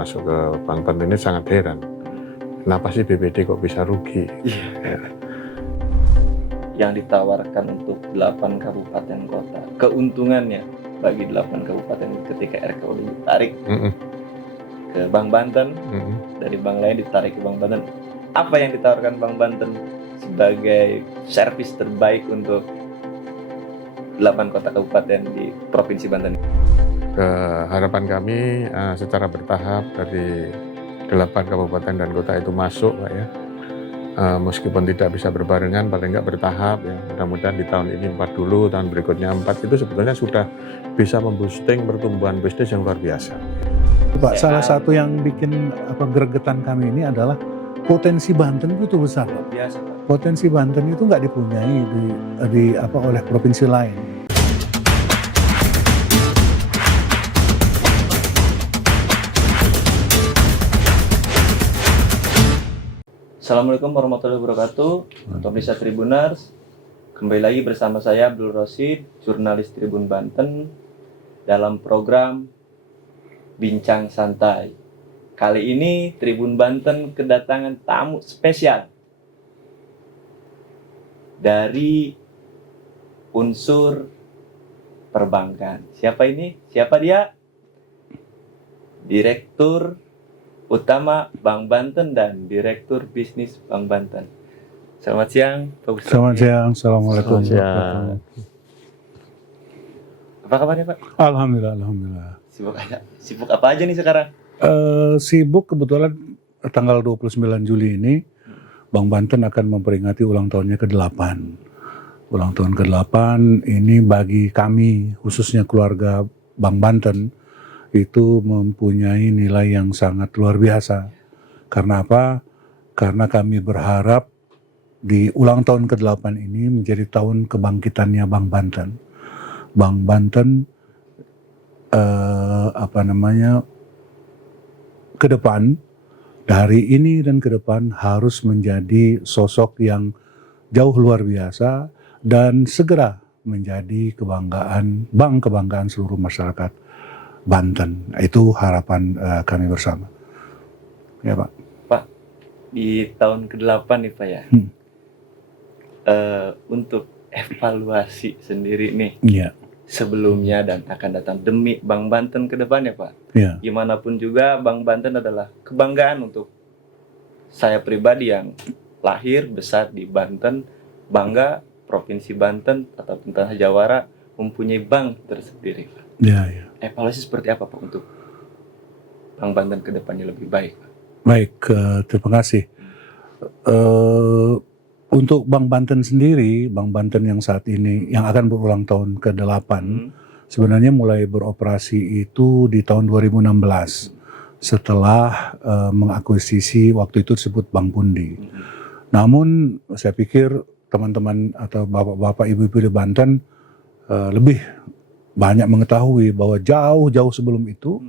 masuk ke Bank Banten ini sangat heran. Kenapa sih BPD kok bisa rugi? Ya. Yang ditawarkan untuk 8 kabupaten kota, keuntungannya bagi 8 kabupaten ketika RKUD ditarik ke Bank Banten, dari bank lain ditarik ke Bank Banten. Apa yang ditawarkan Bank Banten sebagai servis terbaik untuk 8 kota kabupaten di Provinsi Banten? Harapan kami secara bertahap dari 8 kabupaten dan kota itu masuk, Pak ya. Meskipun tidak bisa berbarengan, paling nggak bertahap ya. Mudah-mudahan di tahun ini 4 dulu, tahun berikutnya 4, itu sebetulnya sudah bisa memboosting pertumbuhan bisnis yang luar biasa. Pak, salah satu yang bikin gregetan kami ini adalah potensi Banten itu besar. Biasa, Pak. Potensi Banten itu nggak dipunyai oleh provinsi lain. Assalamualaikum warahmatullahi wabarakatuh. Pemirsa Tribuners, kembali lagi bersama saya Abdul Rosid, jurnalis Tribun Banten, dalam program Bincang Santai. Kali ini Tribun Banten kedatangan tamu spesial dari unsur perbankan. Siapa ini? Siapa dia? Direktur Utama Bank Banten dan Direktur Bisnis Bank Banten. Selamat siang, Pak Ustaz. Selamat siang, Assalamualaikum. Selamat siang. Apa kabarnya, Pak? Alhamdulillah. Sibuk apa aja nih sekarang? Sibuk kebetulan tanggal 29 Juli ini Bank Banten akan memperingati ulang tahunnya ke-8. Ulang tahun ke-8 ini bagi kami, khususnya keluarga Bank Banten, itu mempunyai nilai yang sangat luar biasa. Karena apa? Karena kami berharap di ulang tahun ke-8 ini menjadi tahun kebangkitannya Bank Banten. Bank Banten ke depan, dari ini dan ke depan harus menjadi sosok yang jauh luar biasa dan segera menjadi bank kebanggaan seluruh masyarakat Banten. Itu harapan kami bersama. Ya, Pak. Pak, di tahun ke-8 nih, Pak ya. Untuk evaluasi sendiri nih. Iya. Sebelumnya dan akan datang demi Bank Banten ke depannya, Pak. Iya. Gimana pun juga Bank Banten adalah kebanggaan untuk saya pribadi yang lahir besar di Banten, bangga Provinsi Banten ataupun Tanah Jawara mempunyai bank tersendiri, Pak. Iya. Evaluasi seperti apa, Pak, untuk Bank Banten ke depannya lebih baik, Pak? Baik, terima kasih. Untuk Bank Banten sendiri, Bank Banten yang saat ini yang akan berulang tahun ke-8, sebenarnya mulai beroperasi itu di tahun 2016 setelah mengakuisisi waktu itu disebut Bank Pundi. Namun saya pikir teman-teman atau bapak-bapak ibu-ibu di Banten lebih banyak mengetahui bahwa jauh-jauh sebelum itu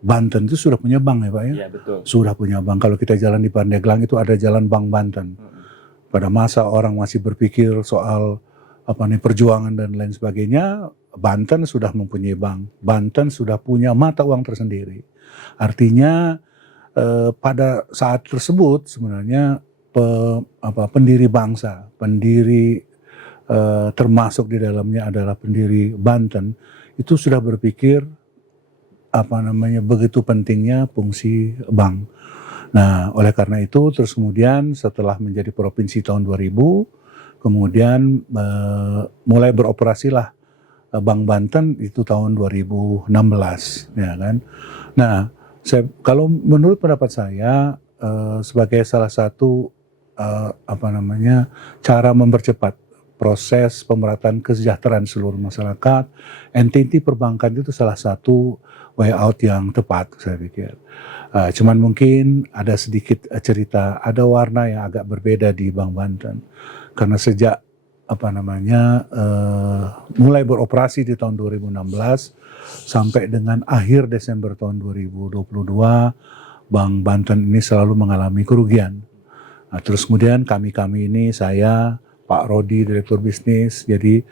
Banten itu sudah punya bank ya Pak ya? Iya, betul. Sudah punya bank. Kalau kita jalan di Pandeglang itu ada jalan Bank Banten. Pada masa orang masih berpikir soal perjuangan dan lain sebagainya, Banten sudah mempunyai bank. Banten sudah punya mata uang tersendiri. Artinya pada saat tersebut sebenarnya pendiri bangsa, termasuk di dalamnya adalah pendiri Banten, itu sudah berpikir begitu pentingnya fungsi bank. Nah, oleh karena itu terus kemudian setelah menjadi provinsi tahun 2000, kemudian mulai beroperasilah Bank Banten itu tahun 2016, ya kan. Nah, kalau menurut pendapat saya sebagai salah satu cara mempercepat proses pemerataan kesejahteraan seluruh masyarakat, entiti perbankan itu salah satu way out yang tepat, saya pikir. Cuman mungkin ada sedikit cerita, ada warna yang agak berbeda di Bank Banten. Karena sejak mulai beroperasi di tahun 2016 sampai dengan akhir Desember tahun 2022, Bank Banten ini selalu mengalami kerugian. Nah, terus kemudian kami ini, saya, Pak Rodi, Direktur Bisnis, jadi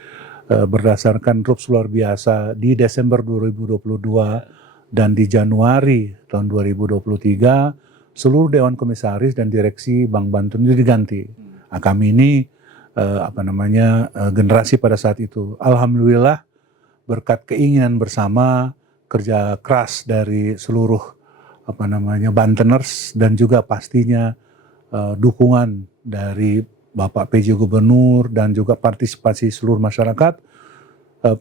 berdasarkan RUPS luar biasa di Desember 2022, dan di Januari tahun 2023 seluruh Dewan Komisaris dan Direksi Bank Banten itu diganti. Nah, kami ini generasi pada saat itu. Alhamdulillah berkat keinginan bersama, kerja keras dari seluruh Banteners dan juga pastinya dukungan dari Bapak PJ Gubernur dan juga partisipasi seluruh masyarakat,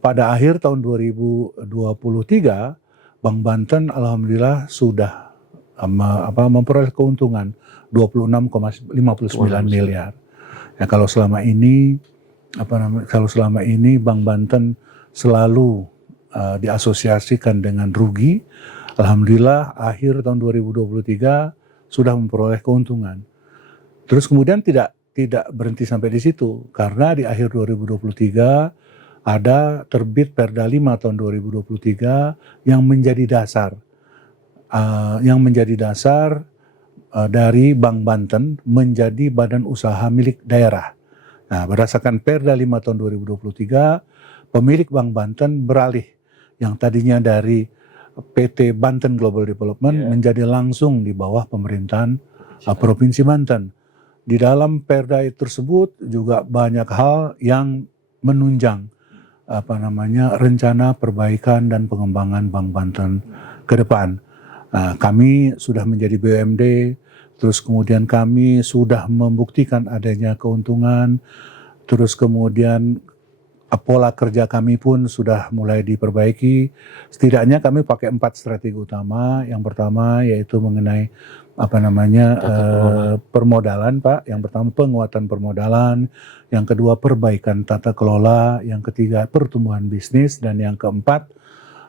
pada akhir tahun 2023 Bank Banten alhamdulillah sudah memperoleh keuntungan 26,59 miliar. Ya, kalau selama ini Bank Banten selalu diasosiasikan dengan rugi, alhamdulillah akhir tahun 2023 sudah memperoleh keuntungan. Terus kemudian tidak berhenti sampai di situ, karena di akhir 2023 ada terbit Perda 5 tahun 2023 yang menjadi dasar dari Bank Banten menjadi badan usaha milik daerah. Nah, berdasarkan Perda 5 tahun 2023, pemilik Bank Banten beralih yang tadinya dari PT Banten Global Development menjadi langsung di bawah pemerintahan Provinsi Banten. Di dalam Perda tersebut juga banyak hal yang menunjang rencana perbaikan dan pengembangan Bank Banten ke depan. Nah, kami sudah menjadi BUMD, terus kemudian kami sudah membuktikan adanya keuntungan, terus kemudian pola kerja kami pun sudah mulai diperbaiki. Setidaknya kami pakai 4 strategi utama. Yang pertama yaitu mengenai permodalan, Pak. Yang pertama penguatan permodalan, yang kedua perbaikan tata kelola, yang ketiga pertumbuhan bisnis, dan yang keempat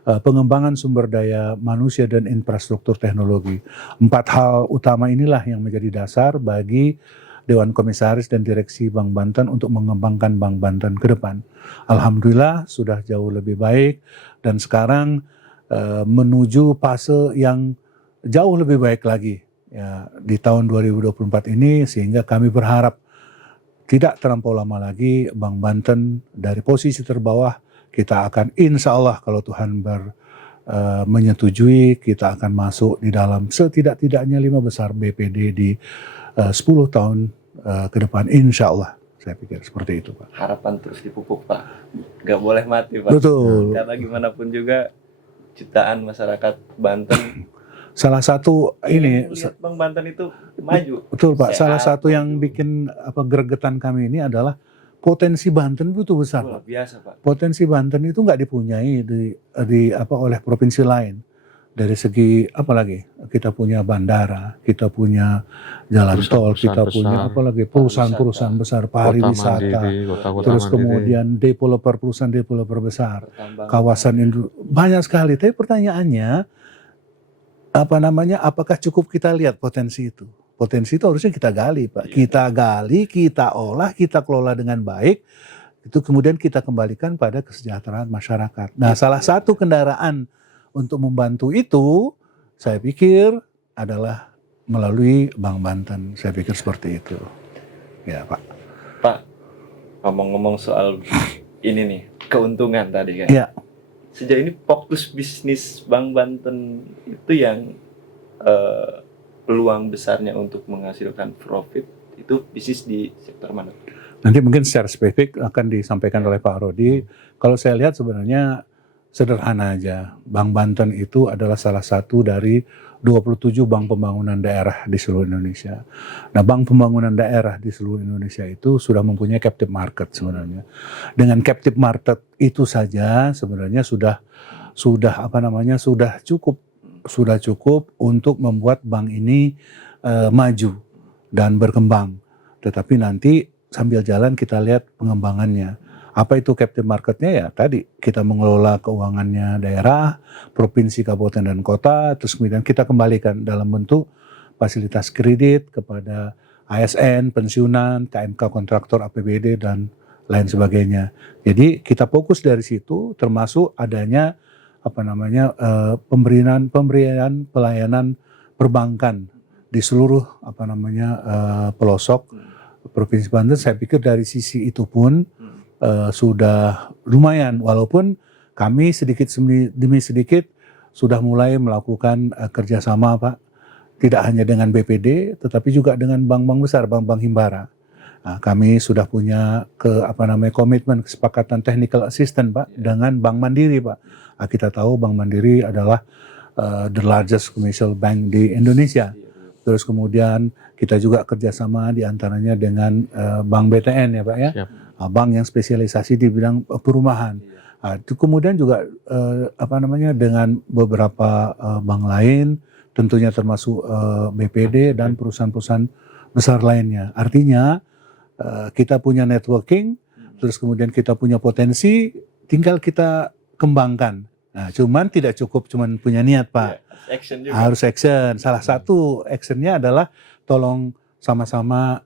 pengembangan sumber daya manusia dan infrastruktur teknologi. 4 hal utama inilah yang menjadi dasar bagi Dewan Komisaris dan Direksi Bank Banten untuk mengembangkan Bank Banten ke depan. Alhamdulillah sudah jauh lebih baik, dan sekarang menuju fase yang jauh lebih baik lagi ya di tahun 2024 ini, sehingga kami berharap tidak terlampau lama lagi Bank Banten dari posisi terbawah kita akan insya Allah kalau Tuhan menyetujui, kita akan masuk di dalam setidak-tidaknya 5 besar BPD di 10 tahun ke depan, insya Allah. Saya pikir seperti itu, Pak. Harapan terus dipupuk, Pak. Gak boleh mati, Pak. Betul. Karena gimana pun juga jutaan masyarakat Banten salah satu lihat Bank Banten itu maju. Betul, Pak. Salah Sehat, satu yang bikin gregetan kami ini adalah potensi Banten itu besar, luar Pak. biasa, Pak. Potensi Banten itu nggak dipunyai oleh provinsi lain. Dari segi apalagi kita punya bandara, kita punya jalan tol, kita punya apalagi perusahaan-perusahaan besar pariwisata, terus kemudian perusahaan developer besar, kawasan industri, banyak sekali. Tapi pertanyaannya apakah cukup kita lihat potensi itu? Potensi itu harusnya kita gali, Pak. Kita gali, kita olah, kita kelola dengan baik. Itu kemudian kita kembalikan pada kesejahteraan masyarakat. Nah, salah satu kendaraan untuk membantu itu, saya pikir adalah melalui Bank Banten. Saya pikir seperti itu. Ya, Pak. Pak, ngomong-ngomong soal ini nih, keuntungan tadi kan. Ya. Sejauh ini fokus bisnis Bank Banten itu yang peluang besarnya untuk menghasilkan profit itu bisnis di sektor mana? Nanti mungkin secara spesifik akan disampaikan oleh Pak Rodi. Kalau saya lihat sebenarnya sederhana aja. Bank Banten itu adalah salah satu dari 27 bank pembangunan daerah di seluruh Indonesia. Nah, bank pembangunan daerah di seluruh Indonesia itu sudah mempunyai captive market sebenarnya. Dengan captive market itu saja sebenarnya sudah cukup untuk membuat bank ini maju dan berkembang. Tetapi nanti sambil jalan kita lihat pengembangannya. Apa itu captive marketnya? Ya tadi kita mengelola keuangannya daerah, provinsi, kabupaten, dan kota, terus kemudian kita kembalikan dalam bentuk fasilitas kredit kepada ASN, pensiunan, KMK kontraktor, APBD, dan lain sebagainya. Jadi kita fokus dari situ, termasuk adanya pemberian pelayanan perbankan di seluruh pelosok Provinsi Banten. Saya pikir dari sisi itu pun sudah lumayan, walaupun kami sedikit demi sedikit sudah mulai melakukan kerjasama Pak, tidak hanya dengan BPD, tetapi juga dengan bank-bank besar, bank-bank himbara. Nah, kami sudah punya komitmen kesepakatan technical assistant Pak dengan Bank Mandiri Pak. Nah, kita tahu Bank Mandiri adalah the largest commercial bank di Indonesia. Terus kemudian kita juga kerjasama diantaranya dengan Bank BTN ya Pak ya. Siap. Bank yang spesialisasi di bidang perumahan. Itu kemudian juga dengan beberapa bank lain, tentunya termasuk BPD dan perusahaan-perusahaan besar lainnya. Artinya kita punya networking, terus kemudian kita punya potensi, tinggal kita kembangkan. Nah, cuman tidak cukup cuman punya niat Pak, Action juga. harus action. Salah satu actionnya adalah tolong sama-sama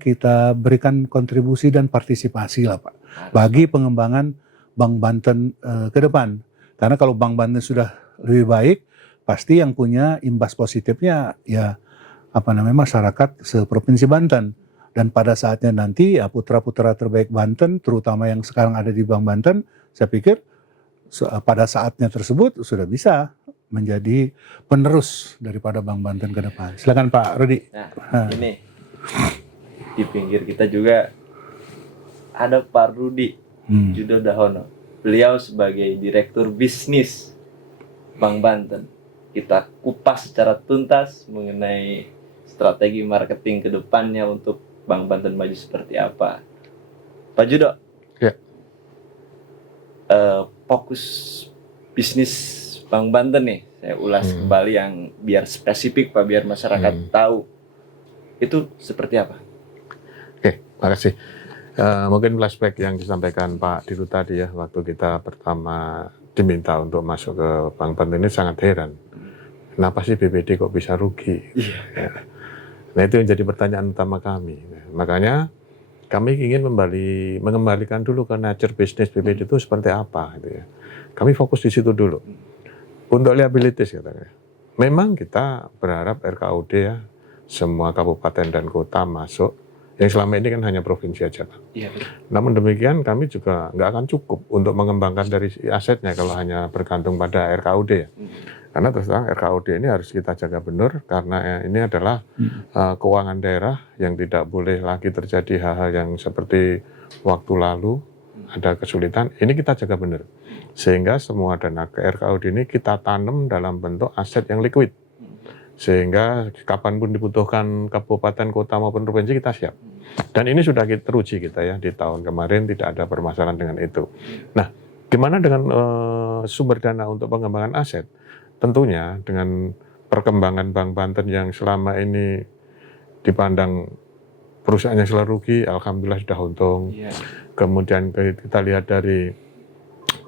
kita berikan kontribusi dan partisipasi lah Pak bagi pengembangan Bank Banten ke depan. Karena kalau Bank Banten sudah lebih baik, pasti yang punya imbas positifnya ya masyarakat seprovinsi Banten. Dan pada saatnya nanti ya putra-putra terbaik Banten, terutama yang sekarang ada di Bank Banten, saya pikir pada saatnya tersebut sudah bisa menjadi penerus daripada Bank Banten ke depan. Silakan Pak Rudi. Nah, ini di pinggir kita juga ada Pak Rudi Judo Dahono. Beliau sebagai Direktur Bisnis Bank Banten. Kita kupas secara tuntas mengenai strategi marketing ke depannya untuk Bank Banten maju seperti apa. Pak Judo, Ya. Fokus bisnis Bank Banten nih, saya ulas kembali yang biar spesifik Pak, biar masyarakat tahu itu seperti apa. Oke, makasih. Mungkin flashback yang disampaikan Pak Dirut tadi ya, waktu kita pertama diminta untuk masuk ke Bank Banten ini sangat heran. Kenapa sih BPD kok bisa rugi? Ya. Nah itu yang jadi pertanyaan utama kami. Makanya kami ingin mengembalikan dulu ke nature bisnis BPD itu seperti apa. Gitu ya. Kami fokus di situ dulu. Untuk liabilities katanya. Memang kita berharap RKUD ya, semua kabupaten dan kota masuk. Yang selama ini kan hanya provinsi aja Pak. Iya, betul. Namun demikian kami juga nggak akan cukup untuk mengembangkan dari asetnya kalau hanya bergantung pada RKUD ya. Karena terus terang RKUD ini harus kita jaga benar karena ini adalah keuangan daerah yang tidak boleh lagi terjadi hal-hal yang seperti waktu lalu ada kesulitan. Ini kita jaga benar sehingga semua dana ke RKUD ini kita tanam dalam bentuk aset yang liquid sehingga kapanpun dibutuhkan kabupaten, kota maupun provinsi kita siap. Dan ini sudah teruji kita ya di tahun kemarin tidak ada permasalahan dengan itu. Nah, gimana dengan sumber dana untuk pengembangan aset? Tentunya dengan perkembangan Bank Banten yang selama ini dipandang perusahaannya selalu rugi, alhamdulillah sudah untung. Iya. Kemudian kita lihat dari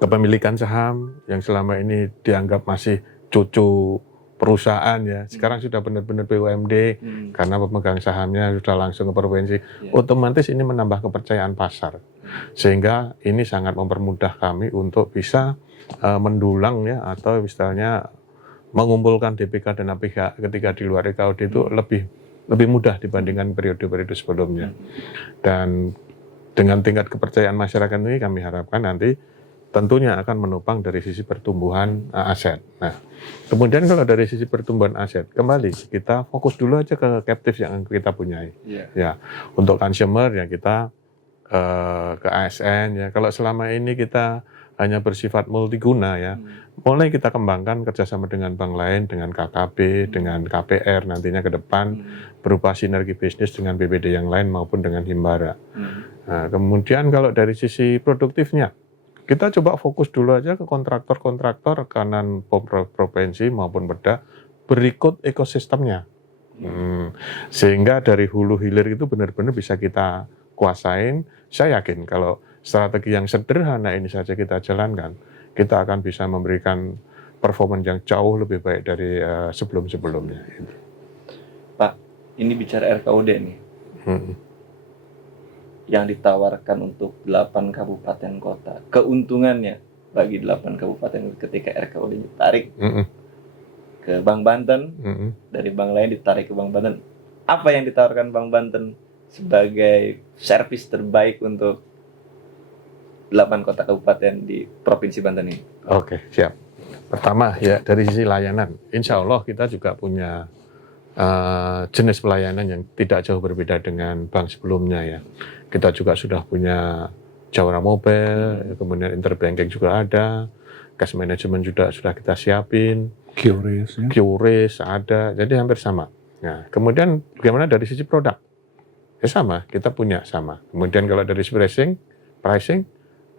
kepemilikan saham yang selama ini dianggap masih cucu perusahaan ya, sekarang sudah benar-benar BUMD karena pemegang sahamnya sudah langsung ke provinsi. Otomatis ini menambah kepercayaan pasar, sehingga ini sangat mempermudah kami untuk bisa mendulang ya atau istilahnya mengumpulkan DPK dan APH ketika di luar RKUD itu lebih mudah dibandingkan periode-periode sebelumnya. Dan dengan tingkat kepercayaan masyarakat ini kami harapkan nanti tentunya akan menopang dari sisi pertumbuhan aset. Nah, kemudian kalau dari sisi pertumbuhan aset, kembali kita fokus dulu aja ke captive yang kita punyai. Ya, untuk consumer ya kita ke ASN ya. Kalau selama ini kita hanya bersifat multiguna ya, mulai kita kembangkan kerjasama dengan bank lain, dengan KKB, dengan KPR nantinya ke depan berupa sinergi bisnis dengan BPD yang lain maupun dengan himbara. Nah, kemudian kalau dari sisi produktifnya, kita coba fokus dulu aja ke kontraktor-kontraktor rekanan provinsi maupun Perda berikut ekosistemnya. Sehingga dari hulu hilir itu benar-benar bisa kita kuasain. Saya yakin kalau strategi yang sederhana ini saja kita jalankan, kita akan bisa memberikan performa yang jauh lebih baik dari sebelum-sebelumnya. Pak, ini bicara RKUD nih. Yang ditawarkan untuk 8 kabupaten kota. Keuntungannya bagi 8 kabupaten ketika RKUD ditarik ke Bank Banten, dari bank lain ditarik ke Bank Banten. Apa yang ditawarkan Bank Banten sebagai servis terbaik untuk 8 kota kabupaten di Provinsi Banten ini? Oke, siap. Pertama ya dari sisi layanan, insya Allah kita juga punya jenis pelayanan yang tidak jauh berbeda dengan bank sebelumnya ya. Kita juga sudah punya Jawara Mobile, kemudian interbanking juga ada, cash management juga sudah kita siapin, QRIS ya. QRIS ada, jadi hampir sama. Nah, kemudian bagaimana dari sisi produk? Ya sama, kita punya sama. Kemudian kalau dari sisi pricing,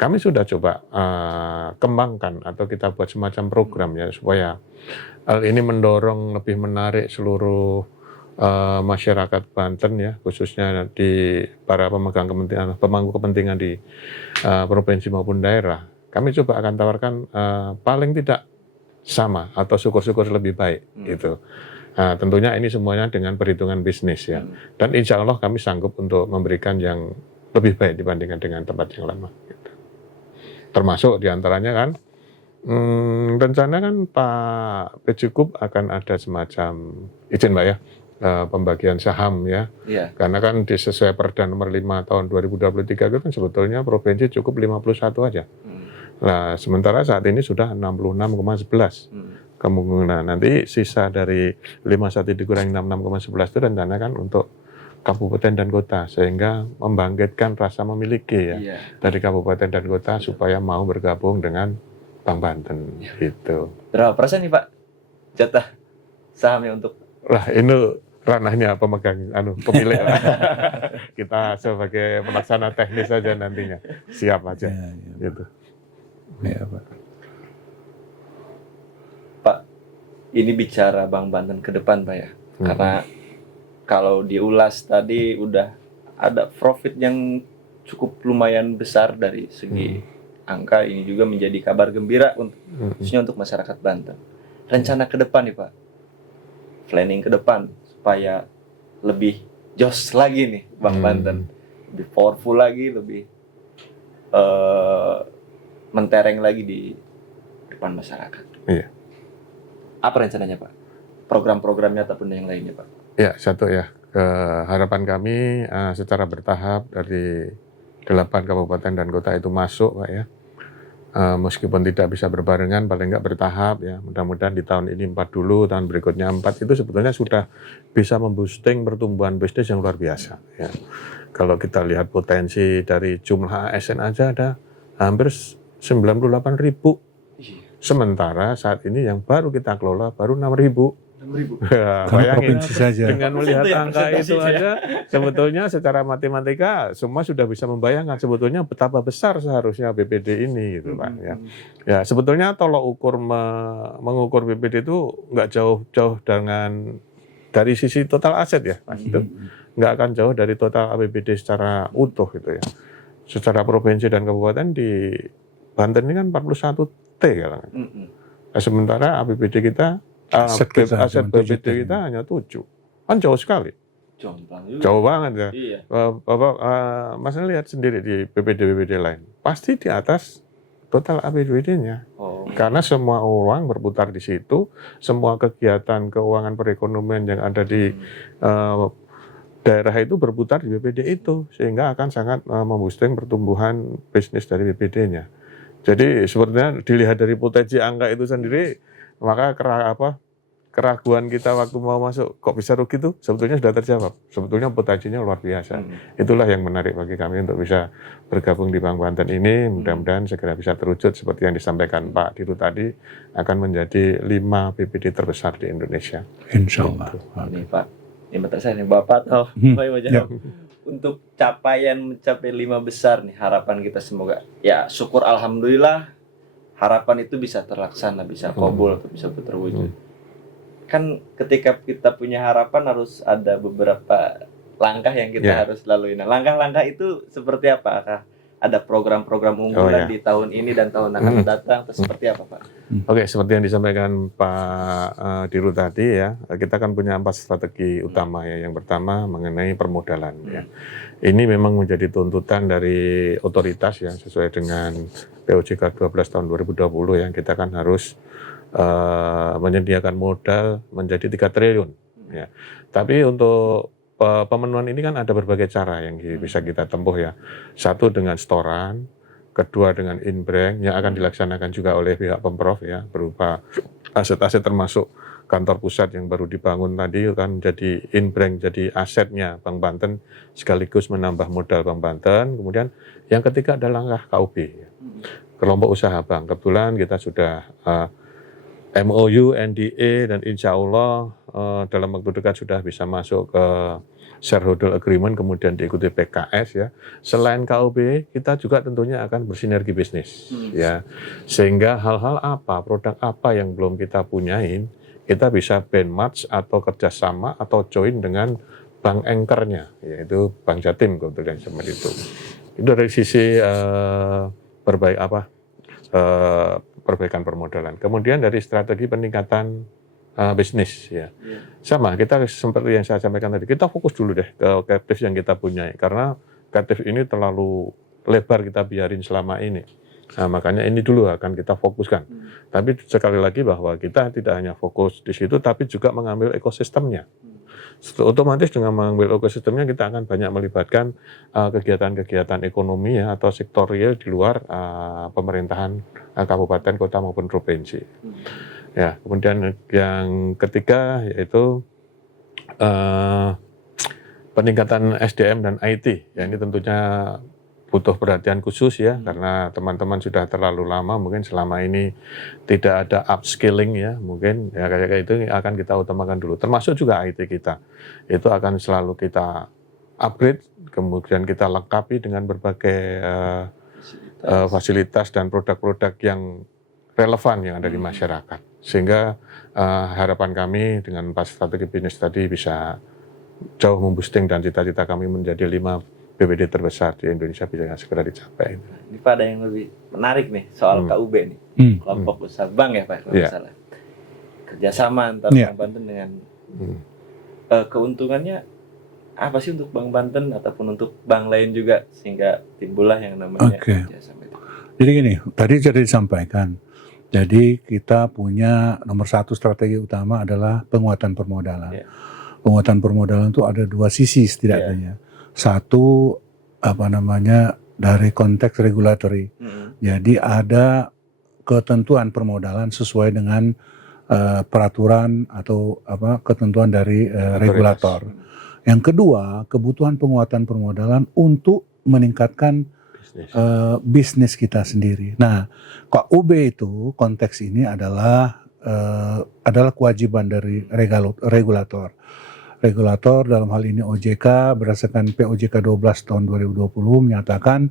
kami sudah coba kembangkan atau kita buat semacam program ya supaya hal ini mendorong lebih menarik seluruh masyarakat Banten ya, khususnya di para pemangku kepentingan di provinsi maupun daerah. Kami coba akan tawarkan paling tidak sama atau syukur-syukur lebih baik gitu. Nah, tentunya ini semuanya dengan perhitungan bisnis ya. Dan insya Allah kami sanggup untuk memberikan yang lebih baik dibandingkan dengan tempat yang lama. Gitu. Termasuk diantaranya kan, rencana kan Pak Pejikup akan ada semacam izin Mbak ya, pembagian saham ya. Iya. Karena kan sesuai Perda nomor 5 tahun 2023 itu kan sebetulnya provinsi cukup 51 aja. Nah, sementara saat ini sudah 66,11. Kemungkinan nanti sisa dari 51 dikurangi 66,11 itu rencanakan untuk kabupaten dan kota sehingga membangkitkan rasa memiliki ya dari kabupaten dan kota supaya mau bergabung dengan Bank Banten gitu. Berapa persen nih Pak jatah sahamnya untuk? Lah ini ranahnya pemegang pemilik lah. Kita sebagai pelaksana teknis saja nantinya siap aja gitu. Ya, Pak. Pak, ini bicara Bank Banten ke depan Pak ya. Karena kalau diulas tadi udah ada profit yang cukup lumayan besar dari segi angka, ini juga menjadi kabar gembira khususnya untuk masyarakat Banten. Rencana ke depan nih Pak, planning ke depan supaya lebih jos lagi nih Bank Banten, lebih powerful lagi, lebih mentereng lagi di depan masyarakat. Iya. Apa rencananya Pak? Program-programnya ataupun yang lainnya Pak? Ya, satu ya. Harapan kami secara bertahap dari 8 kabupaten dan kota itu masuk, Pak ya. Meskipun tidak bisa berbarengan, paling nggak bertahap ya. Mudah-mudahan di tahun ini 4 dulu, tahun berikutnya 4 itu sebetulnya sudah bisa memboosting pertumbuhan bisnis yang luar biasa. Ya. Kalau kita lihat potensi dari jumlah ASN aja ada hampir 98.000. Sementara saat ini yang baru kita kelola baru 6.000. Ya, bayangin saja. dengan melihat angka itu aja, sebetulnya secara matematika semua sudah bisa membayangkan sebetulnya betapa besar seharusnya BPD ini gitu Pak ya. Ya sebetulnya tolok ukur mengukur BPD itu nggak jauh-jauh dengan dari sisi total aset ya Pak. Itu nggak akan jauh dari total APBD secara utuh gitu ya. Secara provinsi dan kabupaten di Banten ini kan 41 T kan. Nah, sementara APBD kita aset BPD kita hanya 7, kan jauh sekali, jauh banget ya. Iya. Bapak Mas lihat sendiri di BPD lain, pasti di atas total APBD-nya, karena semua uang berputar di situ, semua kegiatan keuangan perekonomian yang ada di daerah itu berputar di BPD itu, sehingga akan sangat memboosting pertumbuhan bisnis dari BPD-nya. Jadi sebenarnya dilihat dari potensi angka itu sendiri, maka keraguan kita waktu mau masuk kok bisa rugi itu sebetulnya sudah terjawab. Sebetulnya potensinya luar biasa. Itulah yang menarik bagi kami untuk bisa bergabung di Bank Banten ini. Mudah-mudahan segera bisa terwujud seperti yang disampaikan Pak Dirut tadi, akan menjadi 5 BPD terbesar di Indonesia. Insya Allah. Ini Pak, ini bentar saya nih Bapak tahu. Untuk mencapai 5 besar nih, harapan kita semoga ya syukur alhamdulillah harapan itu bisa terlaksana, bisa kabul atau bisa terwujud. Kan ketika kita punya harapan harus ada beberapa langkah yang kita harus lalui. Nah, langkah-langkah itu seperti apa? Ada program-program unggulan di tahun ini dan tahun akan datang atau seperti apa Pak? Oke, seperti yang disampaikan Pak Dirut tadi ya, kita kan punya 4 strategi utama ya. Yang pertama mengenai permodalan ya. Ini memang menjadi tuntutan dari otoritas ya, sesuai dengan POJK 12 tahun 2020 yang kita kan harus menyediakan modal menjadi 3 triliun ya. Tapi untuk pemenuhan ini kan ada berbagai cara yang bisa kita tempuh ya. Satu dengan setoran, kedua dengan Inbrand yang akan dilaksanakan juga oleh pihak Pemprov ya, berupa aset-aset termasuk kantor pusat yang baru dibangun tadi kan jadi Inbrand, jadi asetnya Bank Banten sekaligus menambah modal Bank Banten. Kemudian yang ketiga adalah langkah KUB, kelompok usaha bank. Kebetulan kita sudah MOU, NDA, dan insya Allah dalam waktu dekat sudah bisa masuk ke shareholder agreement, kemudian diikuti PKS ya. Selain KUB, kita juga tentunya akan bersinergi bisnis ya. Sehingga hal-hal apa, produk apa yang belum kita punyain, kita bisa benchmark atau kerjasama atau join dengan bank anchornya, yaitu Bank Jatim kebetulan seperti itu. Itu dari sisi perbaikan permodalan. Kemudian dari strategi peningkatan bisnis ya. Sama, kita seperti yang saya sampaikan tadi, kita fokus dulu deh ke captive yang kita punya, karena captive ini terlalu lebar kita biarin selama ini. Nah, makanya ini dulu akan kita fokuskan. Tapi sekali lagi bahwa kita tidak hanya fokus di situ, tapi juga mengambil ekosistemnya. Otomatis dengan mengambil ekosistemnya kita akan banyak melibatkan kegiatan-kegiatan ekonomi ya, atau sektor real di luar pemerintahan kabupaten, kota maupun provinsi. Ya, kemudian yang ketiga yaitu peningkatan SDM dan IT. Ya, ini tentunya butuh perhatian khusus ya, karena teman-teman sudah terlalu lama mungkin selama ini tidak ada upskilling ya, mungkin ya kayak itu akan kita utamakan dulu. Termasuk juga IT kita, itu akan selalu kita upgrade, kemudian kita lengkapi dengan berbagai fasilitas dan produk-produk yang relevan yang ada di masyarakat. Sehingga harapan kami dengan pas strategi bisnis tadi bisa jauh memboosting dan cita-cita kami menjadi 5 BPD terbesar di Indonesia bisa segera dicapai. Ini Pak ada yang lebih menarik nih soal KUB nih, kelompok usaha bank ya Pak, kalau salah. Kerjasama antara Bank Banten dengan keuntungannya apa sih untuk Bank Banten ataupun untuk bank lain juga sehingga timbullah yang namanya kerjasama itu. Jadi gini, tadi sudah disampaikan. Jadi kita punya nomor satu strategi utama adalah penguatan permodalan. Penguatan permodalan itu ada dua sisi setidaknya. Satu dari konteks regulatory. Jadi ada ketentuan permodalan sesuai dengan peraturan atau ketentuan dari regulator. Yang kedua, kebutuhan penguatan permodalan untuk meningkatkan bisnis kita sendiri. Nah, KUB itu konteks ini adalah kewajiban dari regulator. Regulator dalam hal ini OJK berdasarkan POJK 12 tahun 2020 menyatakan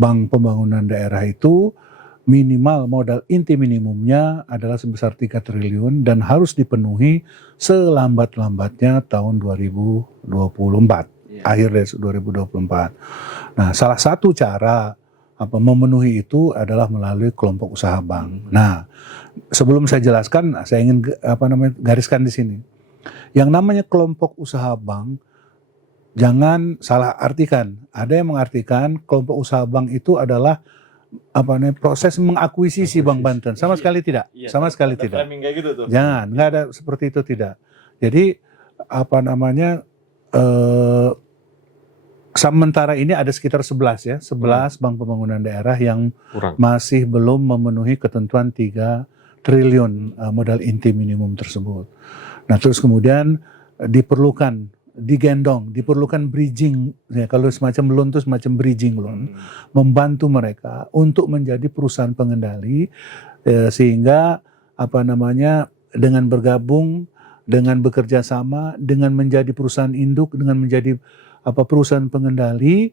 Bank Pembangunan Daerah itu minimal modal inti minimumnya adalah sebesar 3 triliun dan harus dipenuhi selambat-lambatnya tahun 2024, akhir dari 2024. Nah, salah satu cara memenuhi itu adalah melalui kelompok usaha bank. Nah, sebelum saya jelaskan, saya ingin gariskan di sini. Yang namanya kelompok usaha bank, jangan salah artikan. Ada yang mengartikan kelompok usaha bank itu adalah proses mengakuisisi Bank Banten. Sama sekali tidak. Sama sekali tidak. Gitu tuh. Jangan, nggak ada seperti itu, tidak. Jadi sementara ini ada sekitar 11 Bank Pembangunan Daerah yang masih belum memenuhi ketentuan 3 triliun modal inti minimum tersebut. Nah, terus kemudian diperlukan bridging, ya, kalau semacam loan itu semacam bridging loan, membantu mereka untuk menjadi perusahaan pengendali, sehingga dengan bergabung, dengan bekerja sama, dengan menjadi perusahaan induk, dengan menjadi perusahaan pengendali,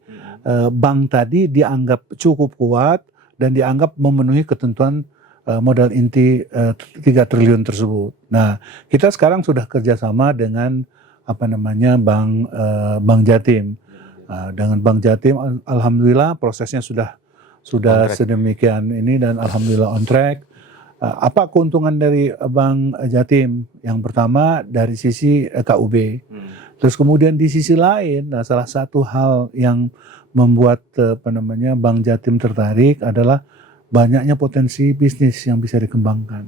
bank tadi dianggap cukup kuat dan dianggap memenuhi ketentuan modal inti 3 triliun tersebut. Nah, kita sekarang sudah kerjasama dengan Bank Jatim. Dengan Bank Jatim, alhamdulillah prosesnya sudah sedemikian ini dan alhamdulillah on track. Apa keuntungan dari Bank Jatim? Yang pertama dari sisi KUB. Terus kemudian di sisi lain, salah satu hal yang membuat Bank Jatim tertarik adalah banyaknya potensi bisnis yang bisa dikembangkan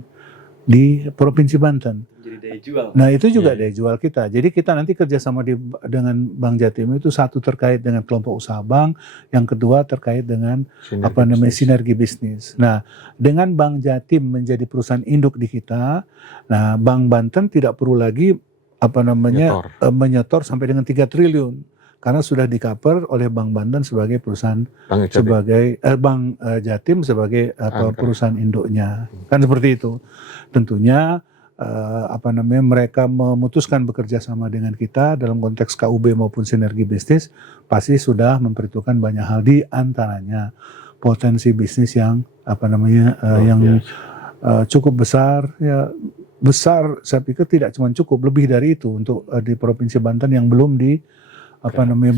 di Provinsi Banten. daya jual. Nah itu juga Iya. daya jual kita. Jadi kita nanti kerjasama dengan Bank Jatim itu satu terkait dengan kelompok usaha bank, yang kedua terkait dengan sinergi bisnis. Nah dengan Bank Jatim menjadi perusahaan induk di kita, nah Bank Banten tidak perlu lagi menyetor sampai dengan 3 triliun. Karena sudah di-cover oleh Bank Banten sebagai perusahaan Bank Jatim sebagai perusahaan induknya. Kan seperti itu. Tentunya mereka memutuskan bekerja sama dengan kita dalam konteks KUB maupun sinergi bisnis, pasti sudah memperhitungkan banyak hal, di antaranya potensi bisnis yang cukup besar ya. Besar, saya pikir tidak cuma cukup, lebih dari itu untuk di Provinsi Banten yang belum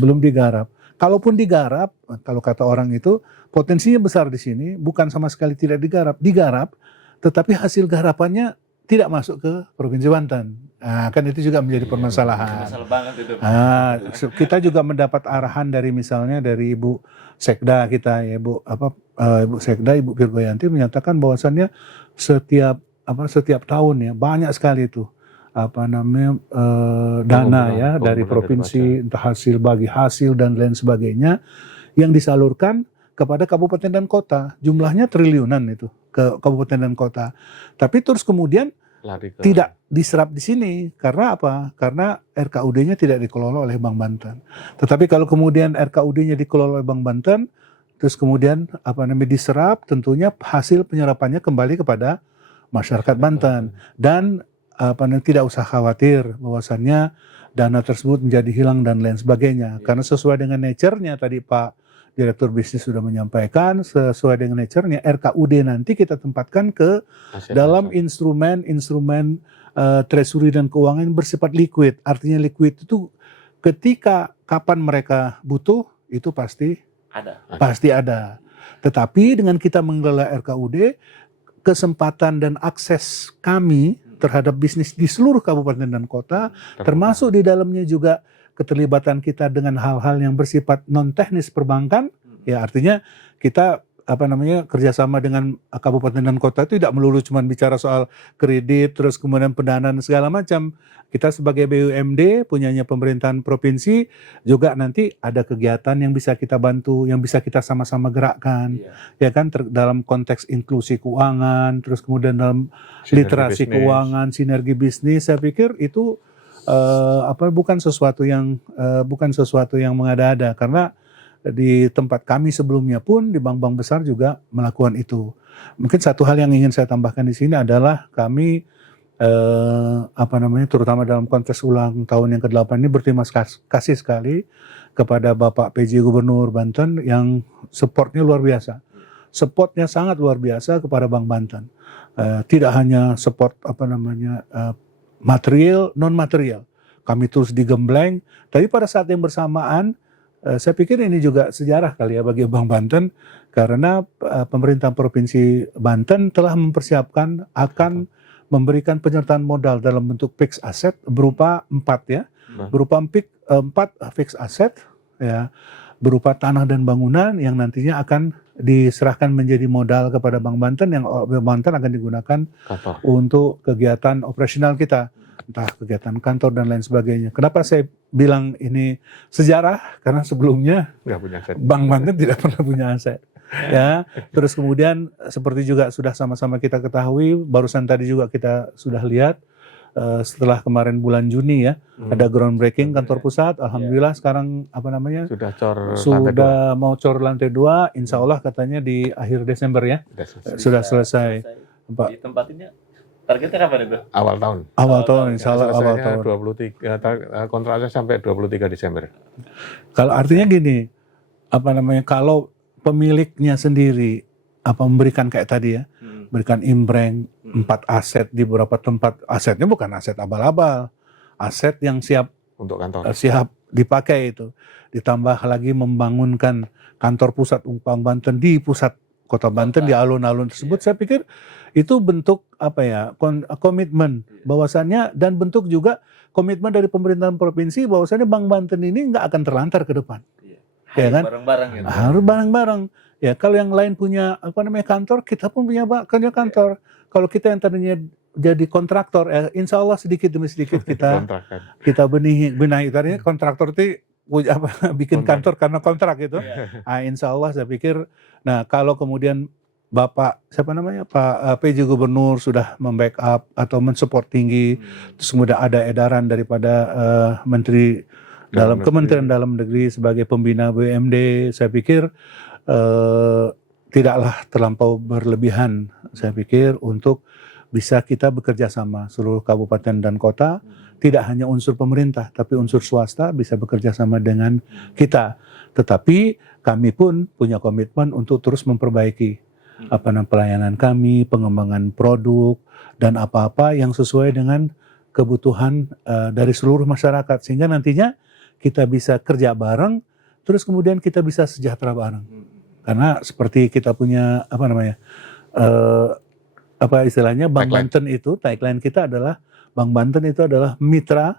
belum digarap. Kalaupun digarap, kalau kata orang itu potensinya besar di sini, bukan sama sekali tidak digarap, tetapi hasil garapannya tidak masuk ke Provinsi Banten. Nah, kan itu juga menjadi permasalahan. Masalah banget itu. Kita juga mendapat arahan dari misalnya dari Ibu Sekda kita, ya Ibu Sekda, Ibu Virgoyanti menyatakan bahwasannya setiap tahun ya banyak sekali itu dana ya dari provinsi, entah bagi hasil dan lain sebagainya yang disalurkan kepada kabupaten dan kota. Jumlahnya triliunan itu ke kabupaten dan kota. Tapi terus kemudian tidak diserap di sini. Karena apa? Karena RKUD-nya tidak dikelola oleh Bank Banten. Tetapi kalau kemudian RKUD-nya dikelola oleh Bank Banten, terus kemudian diserap, tentunya hasil penyerapannya kembali kepada masyarakat Banten. Dan tidak usah khawatir bahwasannya dana tersebut menjadi hilang dan lain sebagainya. Karena sesuai dengan nature-nya tadi Pak Direktur Bisnis sudah menyampaikan, sesuai dengan nature-nya RKUD nanti kita tempatkan ke dalam instrumen treasury dan keuangan yang bersifat liquid. Artinya liquid itu ketika kapan mereka butuh itu pasti ada. Tetapi dengan kita mengelola RKUD, kesempatan dan akses kami terhadap bisnis di seluruh kabupaten dan kota, termasuk di dalamnya juga keterlibatan kita dengan hal-hal yang bersifat non teknis perbankan, ya artinya kita kerjasama dengan kabupaten dan kota itu tidak melulu cuma bicara soal kredit, terus kemudian pendanaan segala macam. Kita sebagai BUMD punyanya pemerintahan provinsi juga nanti ada kegiatan yang bisa kita bantu, yang bisa kita sama-sama gerakkan, ya kan dalam konteks inklusi keuangan, terus kemudian dalam literasi keuangan, sinergi bisnis. Saya pikir itu bukan sesuatu yang mengada-ada, karena di tempat kami sebelumnya pun di bank-bank besar juga melakukan itu. Mungkin satu hal yang ingin saya tambahkan di sini adalah kami terutama dalam konteks ulang tahun yang ke-8 ini berterima kasih sekali kepada Bapak PJ Gubernur Banten yang supportnya luar biasa. Supportnya sangat luar biasa kepada Bank Banten. Tidak hanya support material, non material. Kami terus digembleng, tapi pada saat yang bersamaan saya pikir ini juga sejarah kali ya bagi Bank Banten, karena pemerintah Provinsi Banten telah mempersiapkan akan memberikan penyertaan modal dalam bentuk fixed asset berupa 4 fixed asset ya, berupa tanah dan bangunan yang nantinya akan diserahkan menjadi modal kepada Bank Banten, yang Bank Banten akan digunakan untuk kegiatan operasional kita, entah kegiatan kantor dan lain sebagainya. Kenapa saya bilang ini sejarah? Karena sebelumnya Bank Banten tidak pernah punya aset. Ya, terus kemudian seperti juga sudah sama-sama kita ketahui, barusan tadi juga kita sudah lihat setelah kemarin bulan Juni ya, ada groundbreaking kantor pusat. Alhamdulillah sekarang sudah mau cor lantai 2, insya Allah katanya di akhir Desember ya, sudah selesai. Di tempat ini targetnya kapan itu? Awal tahun, insya Allah awal tahun. 23 kontraknya sampai 23 Desember. Kalau artinya gini, kalau pemiliknya sendiri memberikan kayak tadi ya, berikan imbreng 4 aset di beberapa tempat, asetnya bukan aset abal-abal, aset yang siap untuk kantor, siap dipakai itu, ditambah lagi membangunkan kantor pusat Bank Banten di pusat kota Banten, di alun-alun tersebut. Saya pikir itu bentuk komitmen bahwasannya, dan bentuk juga komitmen dari pemerintahan provinsi bahwasannya Bank Banten ini nggak akan terlantar ke depan. Ya kan? Bareng-bareng gitu. Harus bareng-bareng. Ya, kalau yang lain punya kantor, kita pun punya kantor. Kalau kita yang tadinya jadi kontraktor, insya Allah sedikit demi sedikit Kontrakan. kita benahi. Tadinya kontraktor itu bikin kantor karena kontrak gitu. Insya Allah saya pikir, nah kalau kemudian Bapak siapa namanya Pak PJ Gubernur sudah membackup atau mensupport tinggi, terus kemudian ada edaran daripada Menteri dalam Kementerian Dalam Negeri sebagai pembina BUMD, saya pikir tidaklah terlampau berlebihan. Saya pikir untuk bisa kita bekerja sama seluruh kabupaten dan kota, tidak hanya unsur pemerintah, tapi unsur swasta bisa bekerja sama dengan kita. Tetapi kami pun punya komitmen untuk terus memperbaiki pelayanan kami, pengembangan produk, dan apa-apa yang sesuai dengan kebutuhan dari seluruh masyarakat. Sehingga nantinya kita bisa kerja bareng, terus kemudian kita bisa sejahtera bareng. Karena seperti kita punya istilahnya Bank Banten itu, tagline kita adalah Bank Banten itu adalah mitra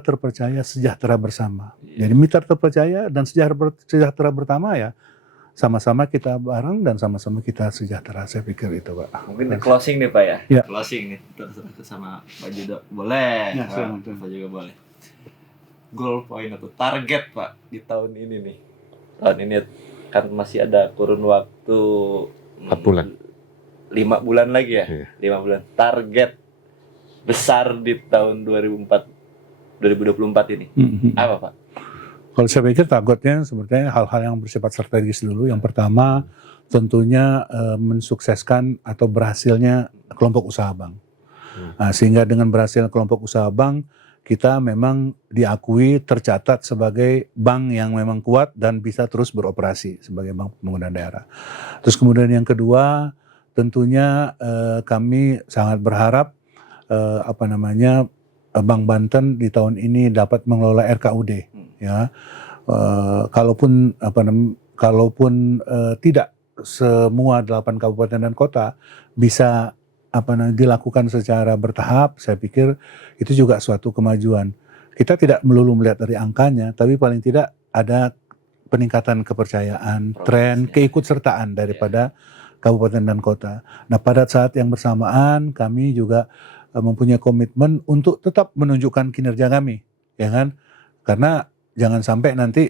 terpercaya sejahtera bersama. Jadi mitra terpercaya dan sejahtera bersama ya sama-sama kita bareng dan sama-sama kita sejahtera. Saya pikir itu, Pak. Mungkin closing nih, Pak ya. Ya. Closing nih terserah sama Pak Judo. Boleh. Ya, Pak juga boleh. Goal point atau target, Pak, di tahun ini nih. Tahun ini kan masih ada kurun waktu 4 bulan. 5 bulan lagi ya. Iya. 5 bulan. Target besar di tahun 2024 ini. Apa, Pak? Kalau saya pikir targetnya sebenarnya hal-hal yang bersifat strategis dulu. Yang pertama tentunya mensukseskan atau berhasilnya kelompok usaha bank. Nah, sehingga dengan berhasil kelompok usaha bank, kita memang diakui tercatat sebagai bank yang memang kuat dan bisa terus beroperasi sebagai bank pembangunan daerah. Terus kemudian yang kedua, tentunya kami sangat berharap Bank Banten di tahun ini dapat mengelola RKUD. Ya, kalaupun tidak semua 8 kabupaten dan kota bisa dilakukan secara bertahap, saya pikir itu juga suatu kemajuan. Kita tidak melulu melihat dari angkanya, tapi paling tidak ada peningkatan kepercayaan, tren, keikutsertaan daripada kabupaten dan kota. Nah, pada saat yang bersamaan kami juga mempunyai komitmen untuk tetap menunjukkan kinerja kami, ya kan? Karena jangan sampai nanti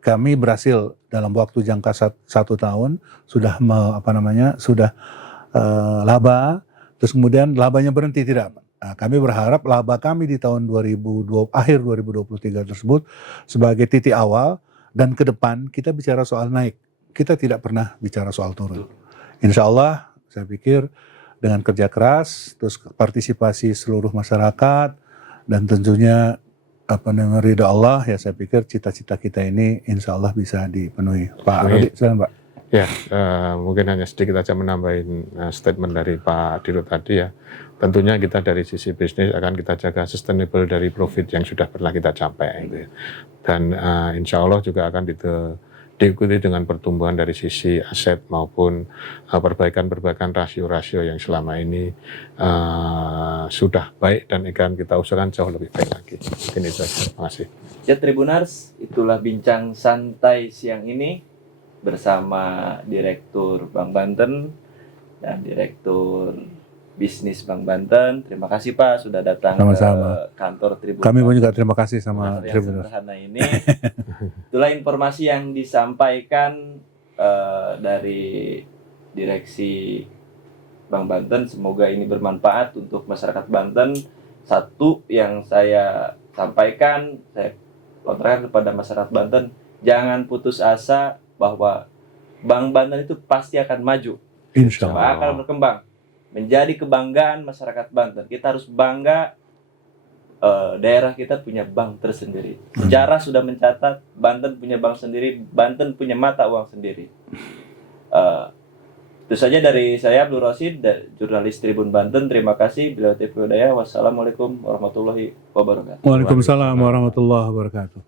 kami berhasil dalam waktu jangka 1 tahun sudah laba, terus kemudian labanya berhenti, tidak. Nah, kami berharap laba kami di tahun akhir 2023 tersebut sebagai titik awal, dan ke depan kita bicara soal naik. Kita tidak pernah bicara soal turun. Insya Allah saya pikir dengan kerja keras, terus partisipasi seluruh masyarakat, dan tentunya ridha Allah, ya saya pikir cita-cita kita ini insya Allah bisa dipenuhi. Pak Rodi, silakan Pak. Ya, mungkin hanya sedikit aja menambahin statement dari Pak Dirut tadi ya. Tentunya kita dari sisi bisnis akan kita jaga sustainable dari profit yang sudah pernah kita capai. Gitu ya. Dan insya Allah juga akan diikuti dengan pertumbuhan dari sisi aset maupun perbaikan rasio-rasio yang selama ini sudah baik dan akan kita usahakan jauh lebih baik lagi. Mungkin itu saja. Terima kasih. Ya Tribunars, itulah bincang santai siang ini bersama Direktur Bank Banten dan Direktur Bisnis Bank Banten. Terima kasih Pak sudah datang Sama-sama ke kantor Tribun. Kami pun juga terima kasih sama Tribun sederhana ini. Itulah informasi yang disampaikan dari Direksi Bank Banten. Semoga ini bermanfaat untuk masyarakat Banten. Satu yang saya sampaikan, saya kontrakan kepada masyarakat Banten, jangan putus asa bahwa Bank Banten itu pasti akan maju. Insya Allah. Akan berkembang. Menjadi kebanggaan masyarakat Banten. Kita harus bangga daerah kita punya bank tersendiri. Sejarah sudah mencatat Banten punya bank sendiri, Banten punya mata uang sendiri. Itu saja dari saya Abdul Rosid, jurnalis Tribun Banten. Terima kasih. Bila Wassalamualaikum warahmatullahi wabarakatuh. Waalaikumsalam warahmatullahi wabarakatuh.